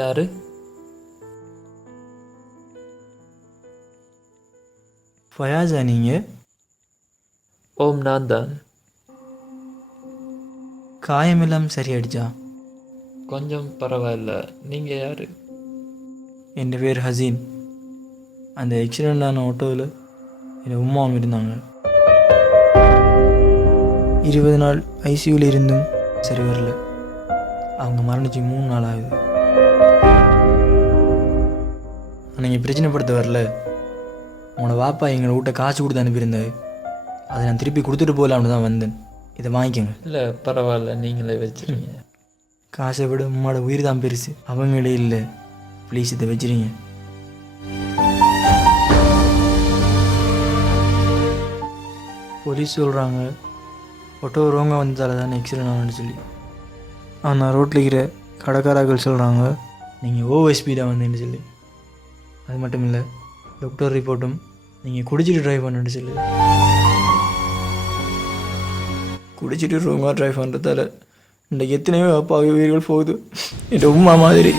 யாரு? ஃபயாஸா நீங்கள்? ஓம், நான் தான். காயமெல்லாம் சரியாயிடுச்சா? கொஞ்சம் பரவாயில்ல. நீங்கள் யார்? என் பேர் ஹசீன். அந்த ஆக்சிடெண்டான ஆட்டோவில் என் உமாவும் இருந்தாங்க. 20 நாள் ஐசியூவில் இருந்தும் சரி வரல. அவங்க மரணிச்சு 3 நாள் ஆகுது. நீங்கள் பிரச்சனைப்படுத்த வரல. உங்களோட வாப்பா எங்களை வீட்டை காசு கொடுத்து அனுப்பியிருந்தாரு. அதை நான் திருப்பி கொடுத்துட்டு போகலாம்னு தான் வந்தேன். இதை வாங்கிக்கோங்க. இல்லை பரவாயில்ல, நீங்களே வச்சுருங்க. காசை விட உங்களோட உயிர் தான் பெருசு. அவங்களே இல்லை. ப்ளீஸ் இதை வச்சுருங்க. போலீஸ் சொல்கிறாங்க ஆட்டோ ரோங்க வந்ததால் தான் ஆக்சிடென்ட் ஆகுன்னு சொல்லி. ஆனால் ரோட்டில் இருக்கிற கடைக்காரர்கள் சொல்கிறாங்க நீங்கள் ஓவர் ஸ்பீடாக வந்தேன்னு சொல்லி. அது மட்டும் இல்லை, டாக்டர் ரிப்போர்ட்டும் நீங்கள் குடிச்சிட்டு ட்ரைவ் பண்ணுன்னு சொல்லி. குடிச்சிட்டு ரோங்காக ட்ரைவ் பண்ணுறதால இன்றைக்கு எத்தனையோ அப்பாவி உயிர்கள் போகுது. என் உமா மாதிரி.